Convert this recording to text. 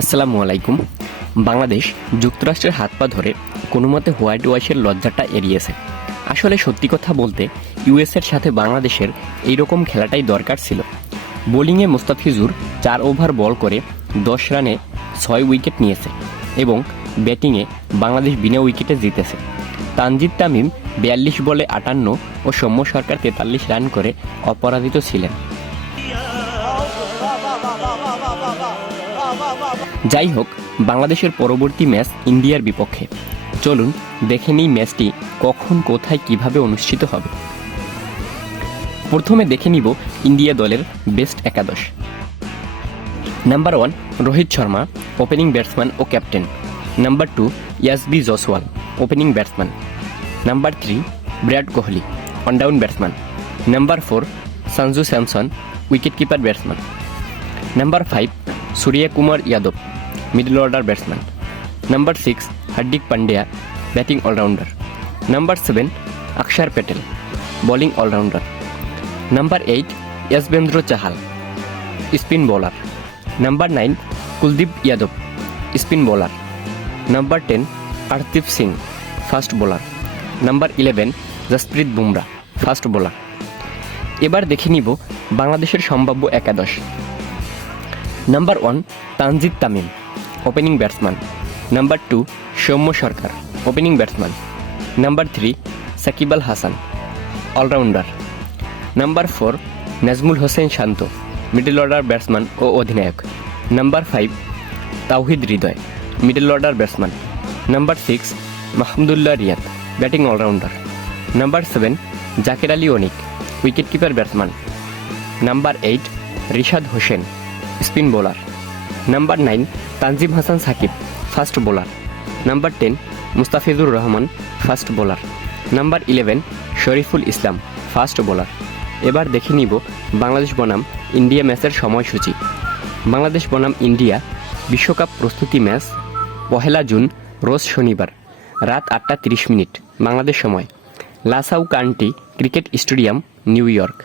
আসসালামু আলাইকুম। বাংলাদেশ যুক্তরাষ্ট্রের হাত পা ধরে কোনো মতে হোয়াইট ওয়াশের লজ্জাটা এড়িয়েছে। আসলে সত্যি কথা বলতে ইউএসের সাথে বাংলাদেশের এইরকম খেলাটাই দরকার ছিল। বোলিংয়ে মুস্তাফিজুর 4 ওভার বল করে 10 রানে 6 উইকেট নিয়েছে এবং ব্যাটিংয়ে বাংলাদেশ বিনা উইকেটে জিতেছে। তানজিদ তামিম 42 বলে 58 ও সৌম্য সরকার 43 রান করে অপরাজিত ছিলেন। যাই হোক, বাংলাদেশের পরবর্তী ম্যাচ ইন্ডিয়ার বিপক্ষে। চলুন দেখে নিই ম্যাচটি কখন, কোথায়, কিভাবে অনুষ্ঠিত হবে। প্রথমে দেখে নিব ইন্ডিয়া দলের বেস্ট একাদশ। Number 1 Rohit Sharma, opening batsman ও captain. Number 2 Yashasvi Jaiswal, opening batsman. Number 3 Virat Kohli, one down batsman. Number 4 Sanju Samson, wicket keeper batsman. Number 5 Surya Kumar Yadav, middle order batsman. Number 6 Hardik Pandya, batting allrounder. Number 7 Axar Patel, bowling allrounder. Number 8 Yuzvendra Chahal, spin bowler. Number 9 Kuldeep Yadav, spin bowler. Number 10 Arshdeep Singh, fast bowler. Number 11 Jasprit Bumrah, fast bowler. এবার দেখে নিব বাংলাদেশের সম্ভাব্য একাদশ। Number 1 Tanzid Tamim, opening batsman. Number 2 Soumya Sarkar, opening batsman. Number 3 Shakib Al Hasan, allrounder. Number 4 Najmul Hossain Shanto, middle order batsman और अधिनायक। Number 5 Towhid Hridoy, middle order batsman. Number 6 Mahmudullah Riyad, batting allrounder. Number 7 Jaker Ali Anik, wicket keeper batsman. Number 8 Rishad Hossain, spin bowler. Number 9 Tanzim Hasan Saqib, fast bowler. Number 10 Mustafizur Rahman, fast bowler. Number 11 Shoriful Islam, fast bowler. এবার দেখে নিব বাংলাদেশ বনাম India ম্যাচের সময়সূচি। বাংলাদেশ বনাম India বিশ্বকাপ প্রস্তুতি ম্যাচ 1 জুন, রোজ শনিবার, রাত 8টা 30 মিনিট বাংলাদেশ সময়, Nassau county cricket stadium, New York.